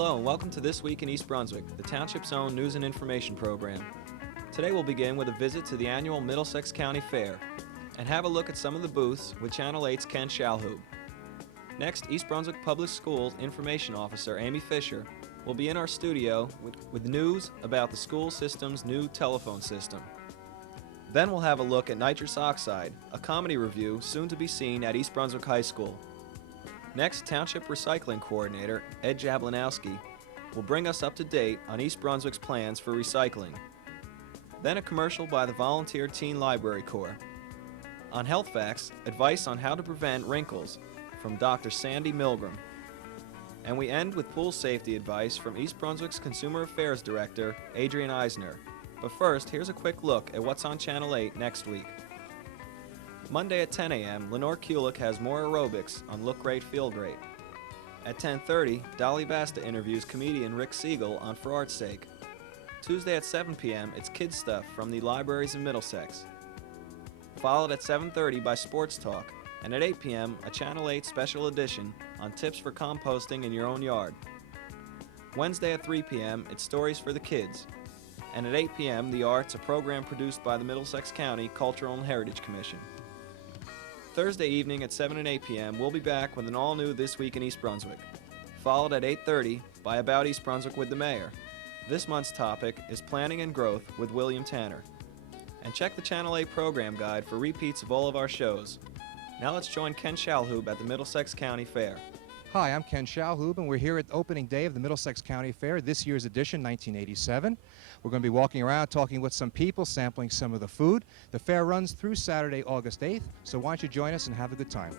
Hello and welcome to This Week in East Brunswick, the Township's own news and information program. Today we'll begin with a visit to the annual Middlesex County Fair and have a look at some of the booths with Channel 8's Ken Shalhoub. Next, East Brunswick Public Schools Information Officer Amy Fisher will be in our studio with news about the school system's new telephone system. Then we'll have a look at Nitrous Oxide, a comedy review soon to be seen at East Brunswick High School. Next, Township Recycling Coordinator Ed Jablanowski will bring us up to date on East Brunswick's plans for recycling. Then a commercial by the Volunteer Teen Library Corps. On Health Facts, advice on how to prevent wrinkles from Dr. Sandy Milgram. And we end with pool safety advice from East Brunswick's Consumer Affairs Director Adrian Eisner. But first, here's a quick look at what's on Channel 8 next week. Monday at 10 a.m., Lenore Kulik has more aerobics on Look Great, Feel Great. At 10:30, Dolly Vasta interviews comedian Rick Siegel on For Art's Sake. Tuesday at 7 p.m., it's Kids Stuff from the Libraries of Middlesex. Followed at 7:30 by Sports Talk, and at 8 p.m., a Channel 8 special edition on tips for composting in your own yard. Wednesday at 3 p.m., it's Stories for the Kids. And at 8 p.m., The Arts, a program produced by the Middlesex County Cultural and Heritage Commission. Thursday evening at 7 and 8 p.m., we'll be back with an all-new This Week in East Brunswick, followed at 8:30 by About East Brunswick with the Mayor. This month's topic is Planning and Growth with William Tanner. And check the Channel 8 program guide for repeats of all of our shows. Now let's join Ken Shalhoub at the Middlesex County Fair. Hi, I'm Ken Shalhoub, and we're here at the opening day of the Middlesex County Fair, this year's edition, 1987. We're going to be walking around, talking with some people, sampling some of the food. The fair runs through Saturday, August 8th, so why don't you join us and have a good time.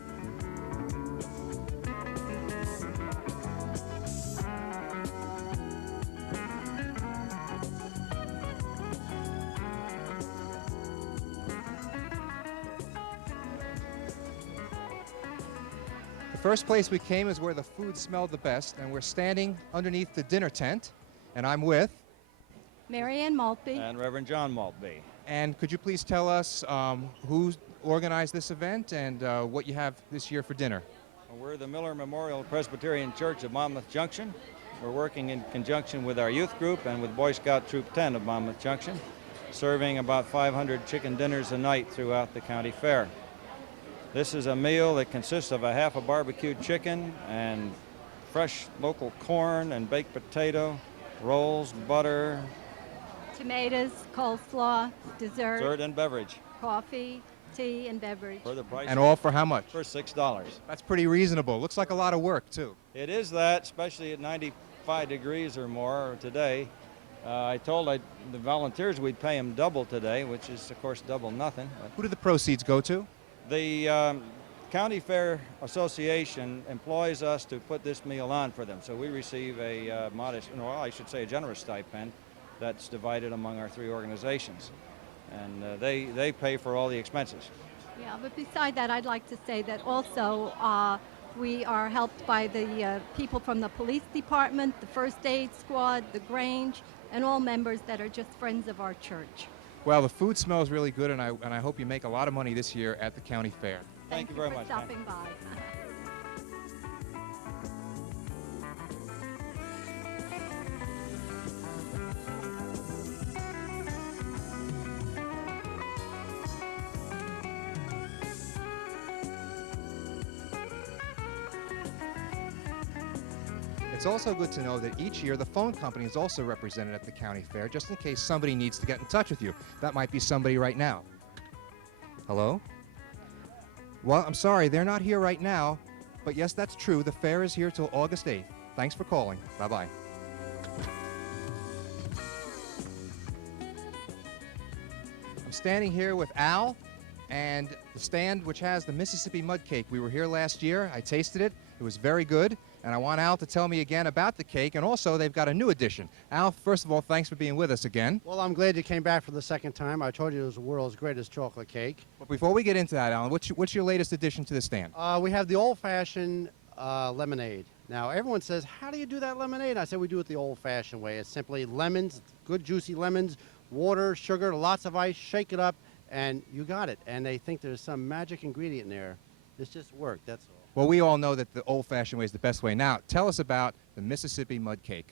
The first place we came is where the food smelled the best, and we're standing underneath the dinner tent, and I'm with Mary Ann Maltby. And Reverend John Maltby. And could you please tell us who organized this event and what you have this year for dinner? We're the Miller Memorial Presbyterian Church of Monmouth Junction. We're working in conjunction with our youth group and with Boy Scout Troop 10 of Monmouth Junction, serving about 500 chicken dinners a night throughout the county fair. This is a meal that consists of a half a barbecued chicken and fresh local corn and baked potato, rolls, butter, Tomatoes, coleslaw, dessert, and beverage. coffee, tea, and beverage. For the price And all for how much? for $6. That's pretty reasonable. Looks like a lot of work, too. It is that, especially at 95 degrees or more today. I told the volunteers we'd pay them double today, which is, of course, double nothing. But Who did the proceeds go to? the County Fair Association employs us to put this meal on for them, so we receive a modest, well, I should say a generous stipend that's divided among our three organizations. And they pay for all the expenses. Yeah, but beside that, I'd like to say that also we are helped by the people from the police department, the first aid squad, the Grange, and all members that are just friends of our church. Well, the food smells really good, and I hope you make a lot of money this year at the county fair. Thank you very for much. stopping by. It's also good to know that each year the phone company is also represented at the county fair, just in case somebody needs to get in touch with you. That might be somebody right now. Hello? Well, I'm sorry, they're not here right now, but yes, that's true. The fair is here till August 8th. Thanks for calling. Bye-bye. I'm standing here with Al and the stand which has the Mississippi mud cake. We were here last year. I tasted it. It was very good. And I want Al to tell me again about the cake, and also they've got a new addition. Al, first of all, thanks for being with us again. Well, I'm glad you came back for the second time. I told you it was the world's greatest chocolate cake. But before we get into that, Alan, what's your latest addition to the stand? We have the old-fashioned lemonade. Now, everyone says, how do you do that lemonade? I said we do it the old-fashioned way. It's simply lemons, good juicy lemons, water, sugar, lots of ice, shake it up, and you got it. And they think there's some magic ingredient in there. It's just work, that's all. Well, we all know that the old-fashioned way is the best way. Now, tell us about the Mississippi mud cake.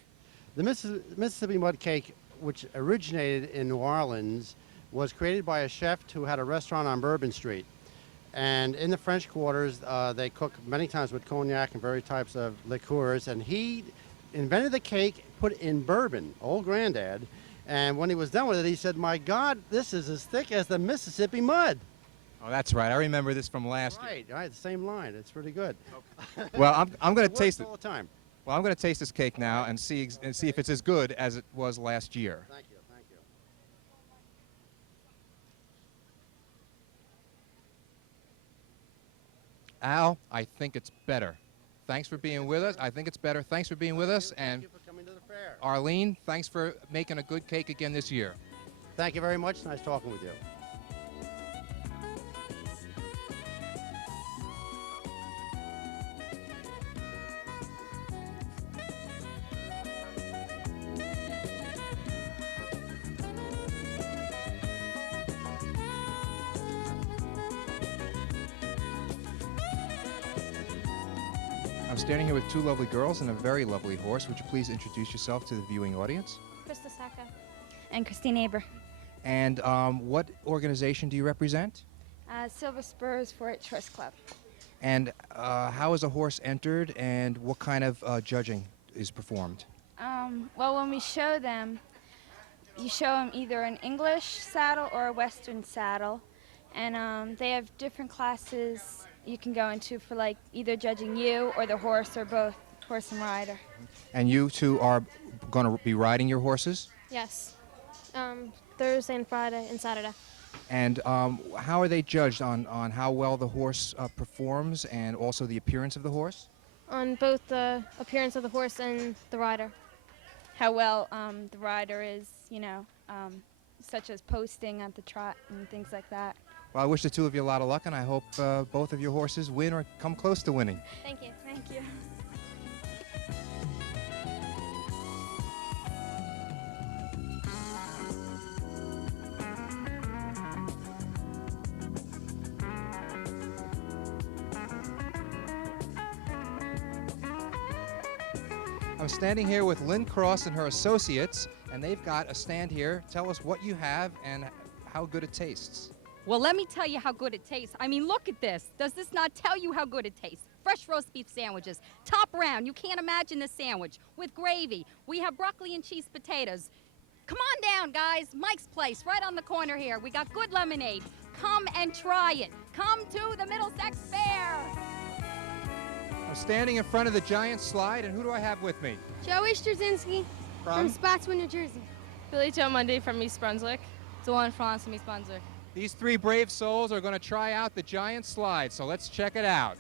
The Mississippi mud cake, which originated in New Orleans, was created by a chef who had a restaurant on Bourbon Street. And in the French Quarters, they cook many times with cognac and various types of liqueurs. And he invented the cake, put it in bourbon, old granddad. And when he was done with it, he said, "My God, this is as thick as the Mississippi mud." Oh, that's right. I remember this from last year. Right, the same line. It's pretty good. Well, I'm going to taste it. All the time. Well, I'm going to taste this cake now and see if it's as good as it was last year. Thank you, thank you. Al, I think it's better. Thanks for being with us. I think it's better. Thanks for being with us. And Thank you for coming to the fair. Arlene, thanks for making a good cake again this year. Thank you very much. Nice talking with you. I'm standing here with two lovely girls and a very lovely horse. Would you please introduce yourself to the viewing audience? Krista Saka. And Christine Aber. And what organization do you represent? Silver Spurs for Choice Club. And how is a horse entered, and what kind of judging is performed? Well, when we show them, you show them either an English saddle or a Western saddle. And they have different classes you can go into for like either judging you or the horse or both, horse and rider. And you two are going to be riding your horses? Yes. Thursday and Friday and Saturday. And how are they judged on how well the horse performs and also the appearance of the horse? On both the appearance of the horse and the rider. How well the rider is, you know, such as posting at the trot and things like that. Well, I wish the two of you a lot of luck, and I hope both of your horses win or come close to winning. Thank you. Thank you. I'm standing here with Lynn Cross and her associates, and they've got a stand here. Tell us what you have and how good it tastes. Well, let me tell you how good it tastes. I mean, look at this. Does this not tell you how good it tastes? Fresh roast beef sandwiches, top round. You can't imagine this sandwich with gravy. We have broccoli and cheese potatoes. Come on down, guys. Mike's Place, right on the corner here. We got good lemonade. Come and try it. Come to the Middlesex Fair. I'm standing in front of the giant slide, and who do I have with me? Joey Straczynski from Spotswood, New Jersey. Billy Joe Monday from East Brunswick. Dawn France from East Brunswick. These three brave souls are going to try out the giant slide, so let's check it out.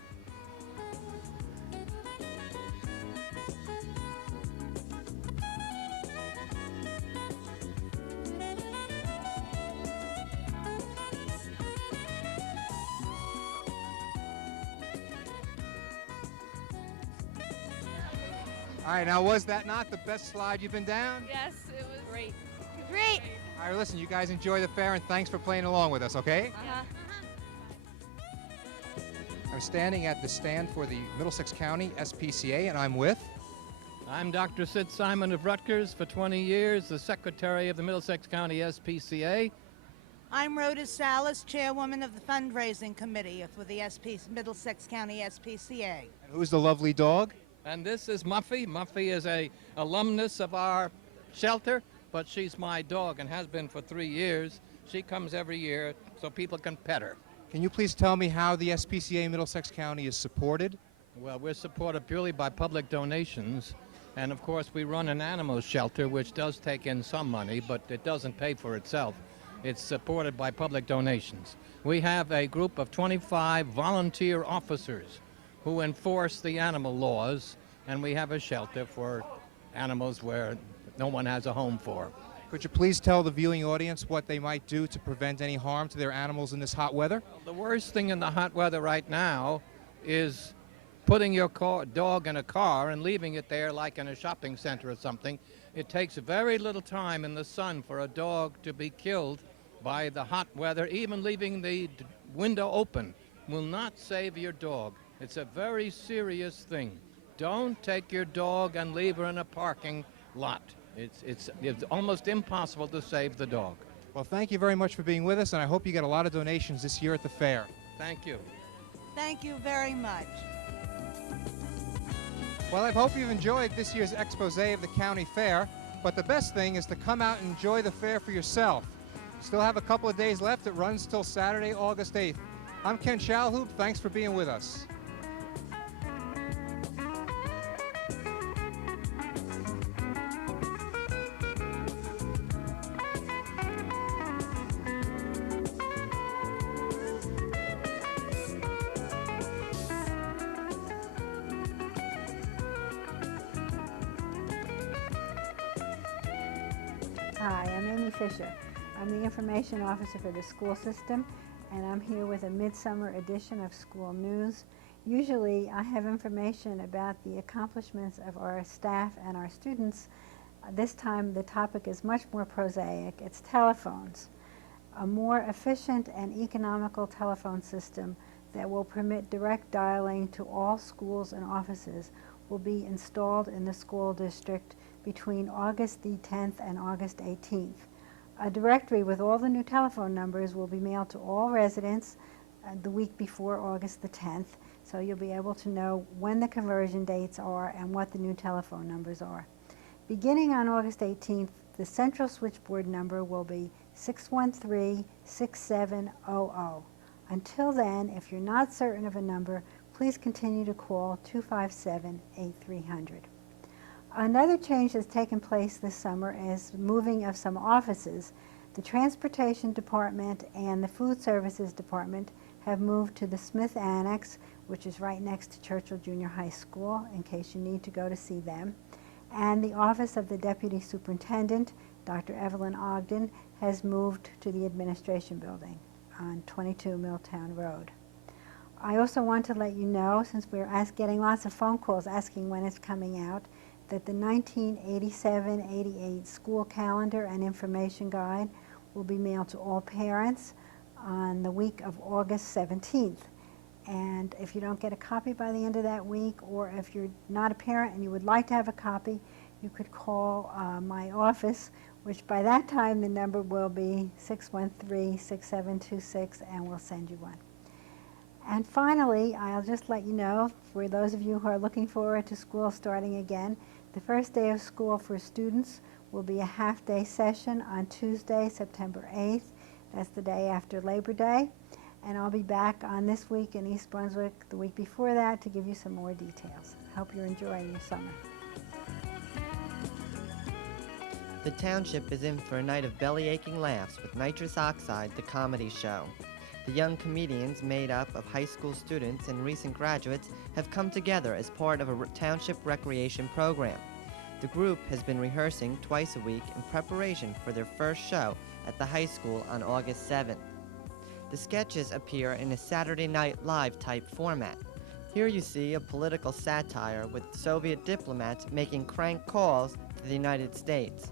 All right, now was that not the best slide you've been down? Yes, it was great. Great. All right, listen, you guys enjoy the fair, and thanks for playing along with us, okay? I'm standing at the stand for the Middlesex County SPCA, and I'm with... I'm Dr. Sid Simon of Rutgers, for 20 years, the Secretary of the Middlesex County SPCA. I'm Rhoda Salas, Chairwoman of the Fundraising Committee for the Middlesex County SPCA. And who's the lovely dog? And this is Muffy. Muffy is a alumnus of our shelter, but she's my dog and has been for 3 years. She comes every year so people can pet her. Can you please tell me how the SPCA Middlesex County is supported? Well, we're supported purely by public donations. And of course, we run an animal shelter, which does take in some money, but it doesn't pay for itself. It's supported by public donations. We have a group of 25 volunteer officers who enforce the animal laws, and we have a shelter for animals where no one has a home for. Could you please tell the viewing audience what they might do to prevent any harm to their animals in this hot weather? The worst thing in the hot weather right now is putting your dog in a car and leaving it there like in a shopping center or something. It takes very little time in the sun for a dog to be killed by the hot weather. Even leaving the window open will not save your dog. It's a very serious thing. Don't take your dog and leave her in a parking lot. It's almost impossible to save the dog. Well, thank you very much for being with us, and I hope you get a lot of donations this year at the fair. Thank you. Thank you very much. Well, I hope you've enjoyed this year's expose of the county fair, but the best thing is to come out and enjoy the fair for yourself. You still have a couple of days left. It runs till Saturday, August 8th. I'm Ken Shalhoub. Thanks for being with us. Hi, I'm Amy Fisher. I'm the information officer for the school system, and I'm here with a midsummer edition of School News. Usually I have information about the accomplishments of our staff and our students. This time the topic is much more prosaic. It's telephones. A more efficient and economical telephone system that will permit direct dialing to all schools and offices will be installed in the school district between August the 10th and August 18th. A directory with all the new telephone numbers will be mailed to all residents the week before August the 10th, so you'll be able to know when the conversion dates are and what the new telephone numbers are. Beginning on August 18th, the central switchboard number will be 613-6700. Until then, if you're not certain of a number, please continue to call 257-8300. Another change that's taken place this summer is moving of some offices. The Transportation Department and the Food Services Department have moved to the Smith Annex, which is right next to Churchill Junior High School, in case you need to go to see them. And the Office of the Deputy Superintendent, Dr. Evelyn Ogden, has moved to the Administration Building on 22 Milltown Road. I also want to let you know, since we're getting lots of phone calls asking when it's coming out, that the 1987-88 school calendar and information guide will be mailed to all parents on the week of August 17th. And if you don't get a copy by the end of that week, or if you're not a parent and you would like to have a copy, you could call my office, which by that time the number will be 613-6726, and we'll send you one. And finally, I'll just let you know, for those of you who are looking forward to school starting again, the first day of school for students will be a half-day session on Tuesday, September 8th. That's the day after Labor Day. And I'll be back on This Week in East Brunswick the week before that to give you some more details. Hope you're enjoying your summer. The township is in for a night of belly-aching laughs with Nitrous Oxide, the comedy show. The young comedians, made up of high school students and recent graduates, have come together as part of a township recreation program. The group has been rehearsing twice a week in preparation for their first show at the high school on August 7th. The sketches appear in a Saturday Night Live type format. Here you see a political satire with Soviet diplomats making crank calls to the United States.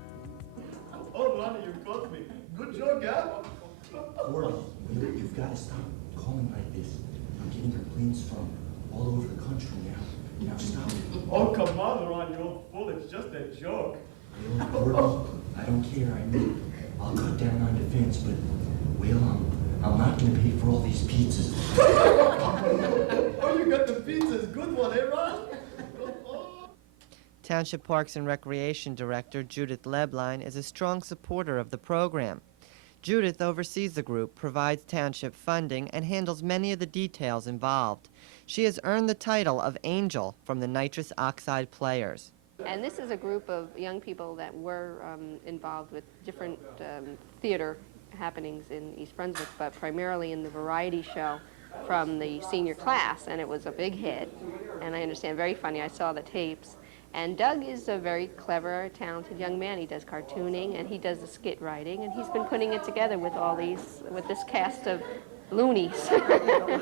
Oh, Lonnie, you caught me. Good joke, huh? Gordon, you've got to stop calling like this. I'm getting complaints from all over the country now. Now stop it. Oh, come on, Ron, you old fool. It's just a joke. Gordon, I don't care. I mean, I'll cut down on defense, but, well, I'm not going to pay for all these pizzas. Oh, you got the pizzas. Good one, eh, Ron? Township Parks and Recreation Director Judith Lebline is a strong supporter of the program. Judith oversees the group, provides township funding, and handles many of the details involved. She has earned the title of Angel from the Nitrous Oxide Players. And this is a group of young people that were involved with different theater happenings in East Brunswick, but primarily in the variety show from the senior class, and it was a big hit, and I understand very funny. I saw the tapes. And Doug is a very clever, talented young man. He does cartooning and he does the skit writing, and he's been putting it together with all these, with this cast of loonies.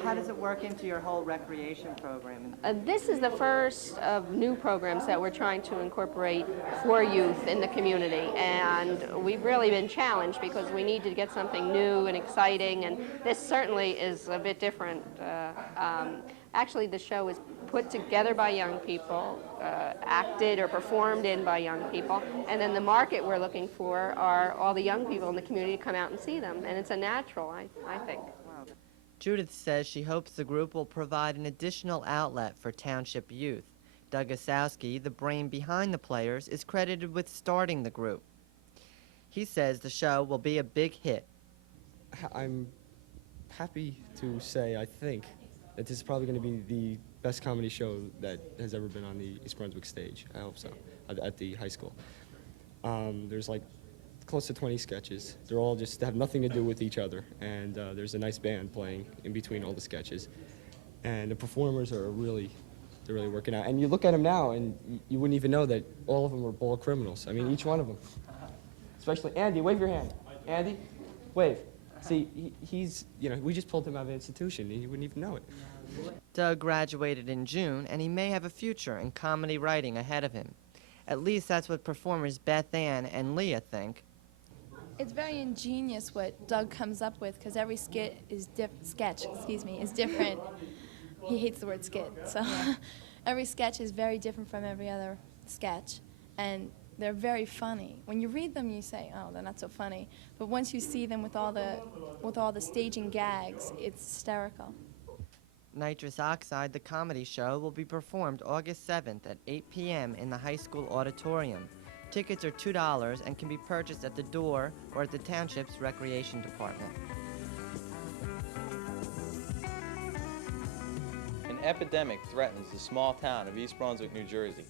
How does it work into your whole recreation program? This is the first of new programs that we're trying to incorporate for youth in the community, and we've really been challenged because we need to get something new and exciting, and this certainly is a bit different. Actually, the show is put together by young people, acted or performed in by young people, and then the market we're looking for are all the young people in the community to come out and see them, and it's a natural, I think. Judith says she hopes the group will provide an additional outlet for township youth. Doug Osowski, the brain behind the players, is credited with starting the group. He says the show will be a big hit. I'm happy to say, I think, that this is probably going to be the best comedy show that has ever been on the East Brunswick stage. I hope so, at the high school. There's like close to 20 sketches. They're all just have nothing to do with each other, and there's a nice band playing in between all the sketches. And the performers are they're really working out. And you look at them now, and you wouldn't even know that all of them are ball criminals. I mean, each one of them. Especially Andy, wave your hand. Andy, wave. See, he's, we just pulled him out of an institution. He wouldn't even know it. Doug graduated in June, and he may have a future in comedy writing ahead of him. At least that's what performers Beth Ann and Leah think. It's very ingenious what Doug comes up with, because every sketch is different. He hates the word skit, so every sketch is very different from every other sketch, and they're very funny. When you read them, you say, "Oh, they're not so funny," but once you see them with all the staging gags, it's hysterical. Nitrous Oxide, the comedy show, will be performed August 7th at 8 p.m. in the high school auditorium. Tickets are $2 and can be purchased at the door or at the township's recreation department. An epidemic threatens the small town of East Brunswick, New Jersey.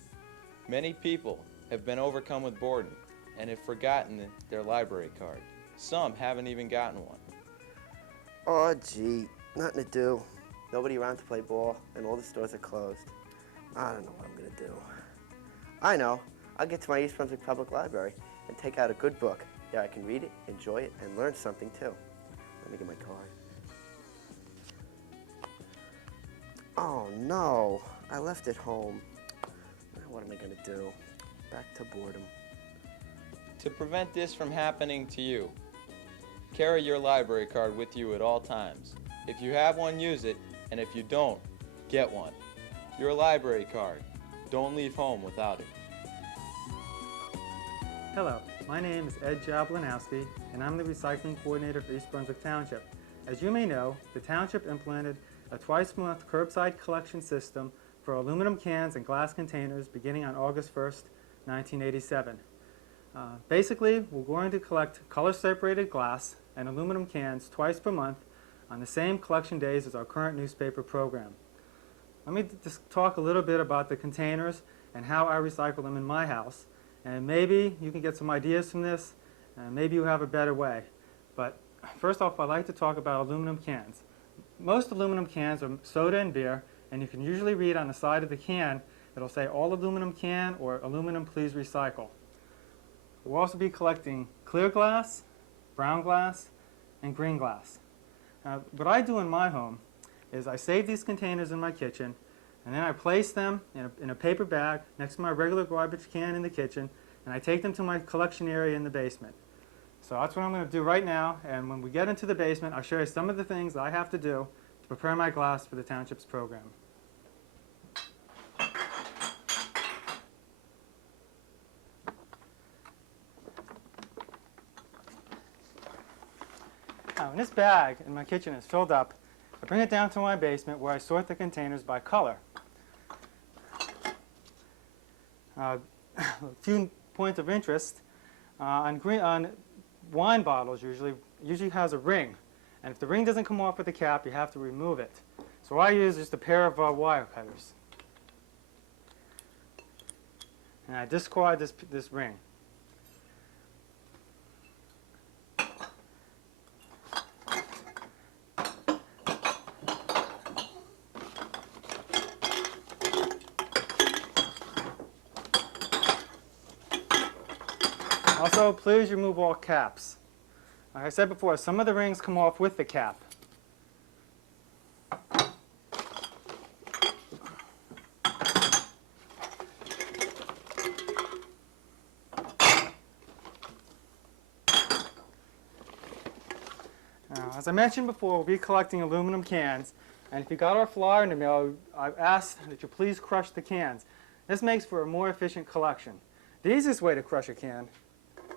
Many people have been overcome with boredom and have forgotten their library card. Some haven't even gotten one. Oh, gee, nothing to do. Nobody around to play ball, and all the stores are closed. I don't know what I'm gonna do. I know. I'll get to my East Brunswick Public Library and take out a good book. There I can read it, enjoy it, and learn something too. Let me get my card. Oh no, I left it home. Now what am I gonna do? Back to boredom. To prevent this from happening to you, carry your library card with you at all times. If you have one, use it, and if you don't, get one. Your library card. Don't leave home without it. Hello, my name is Ed Jablinowski, and I'm the recycling coordinator for East Brunswick Township. As you may know, the township implemented a twice-a-month curbside collection system for aluminum cans and glass containers beginning on August 1st, 1987. Basically, we're going to collect color-separated glass and aluminum cans twice per month on the same collection days as our current newspaper program. Let me just talk a little bit about the containers and how I recycle them in my house. And maybe you can get some ideas from this, and maybe you have a better way. But first off, I'd like to talk about aluminum cans. Most aluminum cans are soda and beer, and you can usually read on the side of the can, it'll say all aluminum can or aluminum please recycle. We'll also be collecting clear glass, brown glass, and green glass. Now, what I do in my home is I save these containers in my kitchen, and then I place them in a paper bag next to my regular garbage can in the kitchen, and I take them to my collection area in the basement. So that's what I'm going to do right now, and when we get into the basement, I'll show you some of the things that I have to do to prepare my glass for the township's program. Now, when this bag in my kitchen is filled up, I bring it down to my basement where I sort the containers by color. A few points of interest. On wine bottles usually has a ring, and if the ring doesn't come off with the cap, you have to remove it. So I use just a pair of wire cutters, and I discard this ring. Also, please remove all caps. Like I said before, some of the rings come off with the cap. Now, as I mentioned before, we'll be collecting aluminum cans, And if you got our flyer in the mail, I've asked that you please crush the cans. This makes for a more efficient collection. The easiest way to crush a can,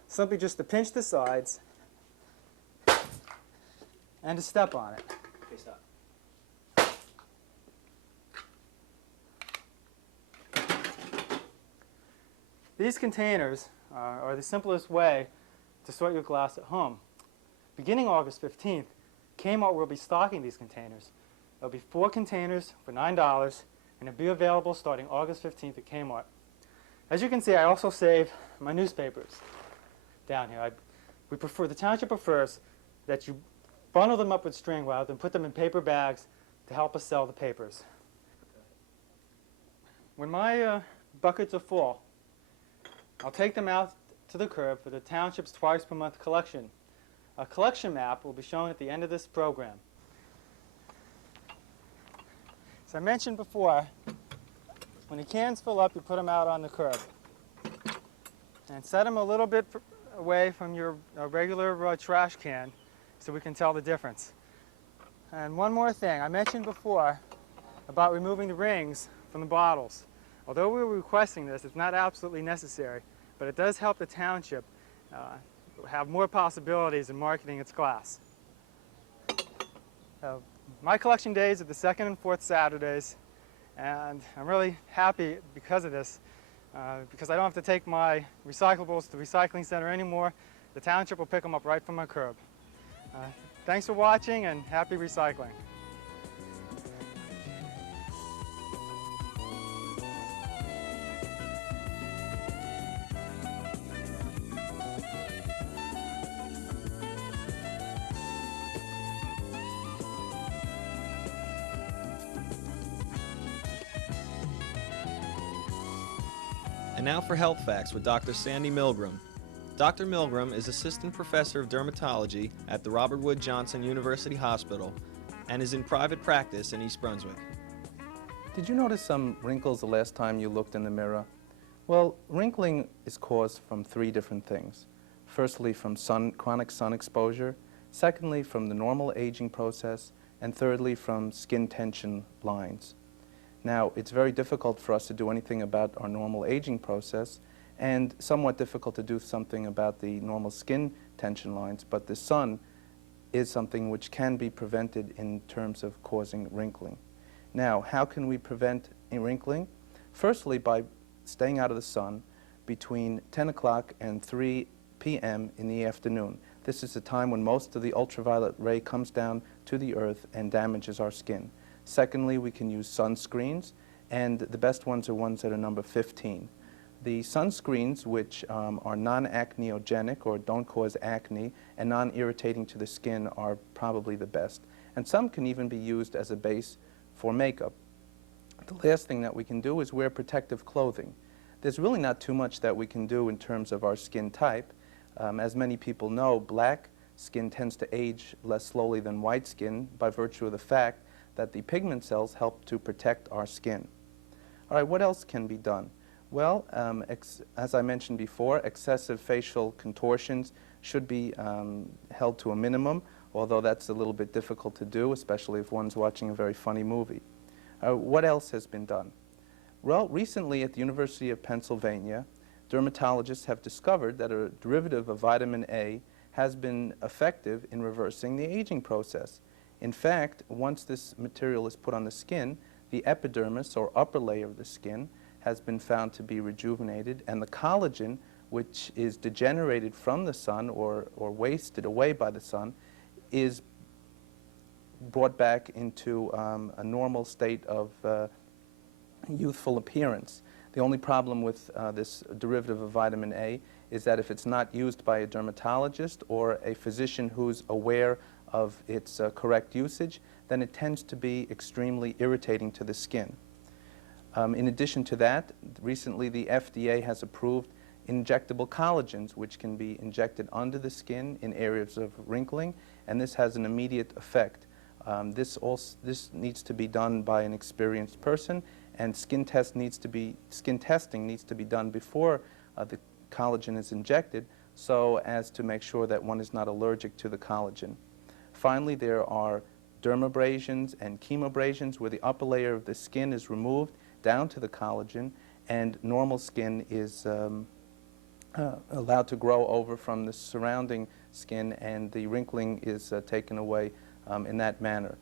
simply just to pinch the sides and to step on it. Okay, stop. These containers are the simplest way to sort your glass at home. Beginning August 15th, Kmart will be stocking these containers. There'll be 4 containers for $9, and it'll be available starting August 15th at Kmart. As you can see, I also save my newspapers down here. The township prefers that you bundle them up with string rather than put them in paper bags to help us sell the papers. When my buckets are full, I'll take them out to the curb for the township's twice per month collection. A collection map will be shown at the end of this program. As I mentioned before, when the cans fill up, you put them out on the curb. And set them a little bit away from your regular trash can so we can tell the difference. And one more thing, I mentioned before about removing the rings from the bottles. Although we were requesting this, it's not absolutely necessary, but it does help the township have more possibilities in marketing its glass. My collection days are the 2nd and 4th Saturdays, and I'm really happy because of this, because I don't have to take my recyclables to the recycling center anymore. The township will pick them up right from my curb. Thanks for watching, and happy recycling. And now for Health Facts with Dr. Sandy Milgram. Dr. Milgram is Assistant Professor of Dermatology at the Robert Wood Johnson University Hospital and is in private practice in East Brunswick. Did you notice some wrinkles the last time you looked in the mirror? Well, wrinkling is caused from 3 different things. Firstly, from chronic sun exposure. Secondly, from the normal aging process. And thirdly, from skin tension lines. Now, it's very difficult for us to do anything about our normal aging process, and somewhat difficult to do something about the normal skin tension lines, but the sun is something which can be prevented in terms of causing wrinkling. Now, how can we prevent wrinkling? Firstly, by staying out of the sun between 10 o'clock and 3 p.m. in the afternoon. This is the time when most of the ultraviolet ray comes down to the earth and damages our skin. Secondly, we can use sunscreens, and the best ones are ones that are number 15. The sunscreens, which are non-acneogenic or don't cause acne and non-irritating to the skin, are probably the best. And some can even be used as a base for makeup. The last thing that we can do is wear protective clothing. There's really not too much that we can do in terms of our skin type. As many people know, black skin tends to age less slowly than white skin by virtue of the fact that the pigment cells help to protect our skin. All right, what else can be done? Well, as I mentioned before, excessive facial contortions should be held to a minimum, although that's a little bit difficult to do, especially if one's watching a very funny movie. What else has been done? Well, recently at the University of Pennsylvania, dermatologists have discovered that a derivative of vitamin A has been effective in reversing the aging process. In fact, once this material is put on the skin, the epidermis, or upper layer of the skin, has been found to be rejuvenated, and the collagen, which is degenerated from the sun or wasted away by the sun, is brought back into a normal state of youthful appearance. The only problem with this derivative of vitamin A is that if it's not used by a dermatologist or a physician who's aware of its correct usage, then it tends to be extremely irritating to the skin. In addition to that, recently the FDA has approved injectable collagens, which can be injected under the skin in areas of wrinkling, and this has an immediate effect. This needs to be done by an experienced person, and skin testing needs to be done before the collagen is injected, so as to make sure that one is not allergic to the collagen. Finally, there are dermabrasions and chemobrasions, where the upper layer of the skin is removed down to the collagen, and normal skin is allowed to grow over from the surrounding skin, and the wrinkling is taken away in that manner.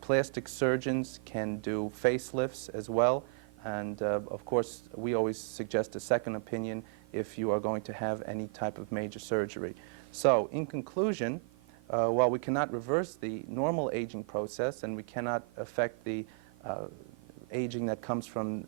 Plastic surgeons can do facelifts as well, and of course we always suggest a second opinion if you are going to have any type of major surgery. So in conclusion, while we cannot reverse the normal aging process and we cannot affect the aging that comes from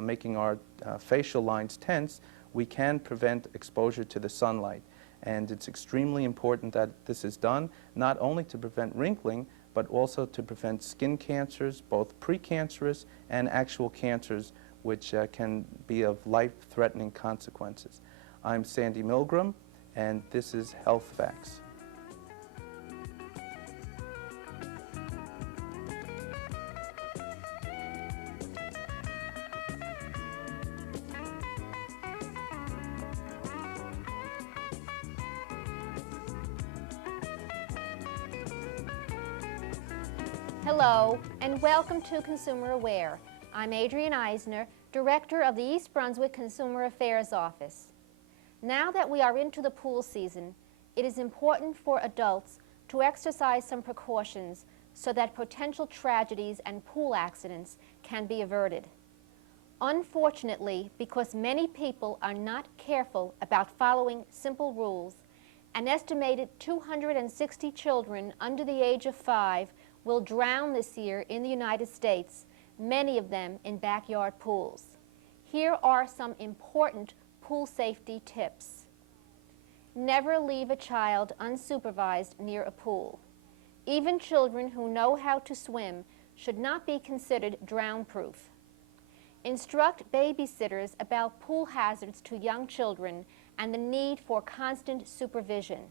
making our facial lines tense, we can prevent exposure to the sunlight. And it's extremely important that this is done, not only to prevent wrinkling, but also to prevent skin cancers, both precancerous and actual cancers, which can be of life-threatening consequences. I'm Sandy Milgram, and this is Health Facts. Hello, and welcome to Consumer Aware. I'm Adrienne Eisner, Director of the East Brunswick Consumer Affairs Office. Now that we are into the pool season, it is important for adults to exercise some precautions so that potential tragedies and pool accidents can be averted. Unfortunately, because many people are not careful about following simple rules, an estimated 260 children under the age of 5 will drown this year in the United States, many of them in backyard pools. Here are some important pool safety tips. Never leave a child unsupervised near a pool. Even children who know how to swim should not be considered drown-proof. Instruct babysitters about pool hazards to young children and the need for constant supervision.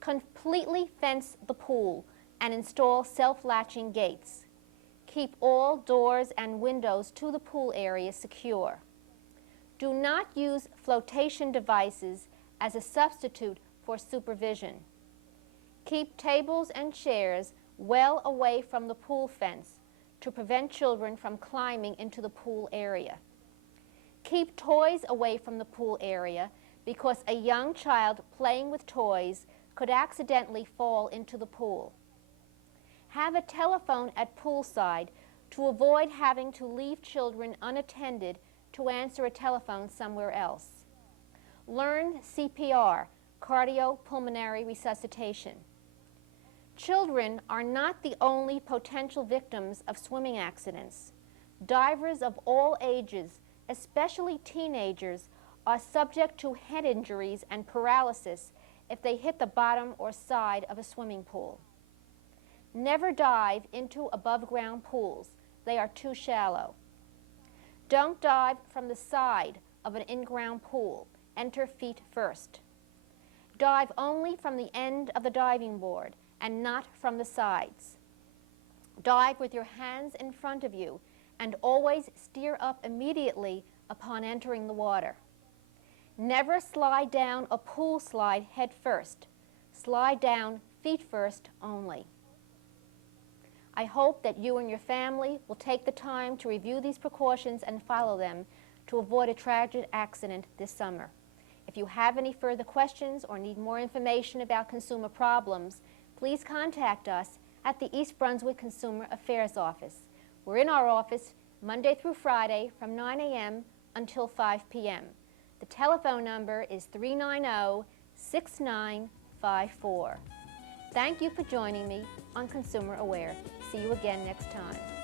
Completely fence the pool and install self-latching gates. Keep all doors and windows to the pool area secure. Do not use flotation devices as a substitute for supervision. Keep tables and chairs well away from the pool fence to prevent children from climbing into the pool area. Keep toys away from the pool area because a young child playing with toys could accidentally fall into the pool. Have a telephone at poolside to avoid having to leave children unattended to answer a telephone somewhere else. Learn CPR, cardiopulmonary resuscitation. Children are not the only potential victims of swimming accidents. Divers of all ages, especially teenagers, are subject to head injuries and paralysis if they hit the bottom or side of a swimming pool. Never dive into above-ground pools. They are too shallow. Don't dive from the side of an in-ground pool. Enter feet first. Dive only from the end of the diving board and not from the sides. Dive with your hands in front of you and always steer up immediately upon entering the water. Never slide down a pool slide head first. Slide down feet first only. I hope that you and your family will take the time to review these precautions and follow them to avoid a tragic accident this summer. If you have any further questions or need more information about consumer problems, please contact us at the East Brunswick Consumer Affairs Office. We're in our office Monday through Friday from 9 a.m. until 5 p.m. The telephone number is 390-6954. Thank you for joining me on Consumer Aware. See you again next time.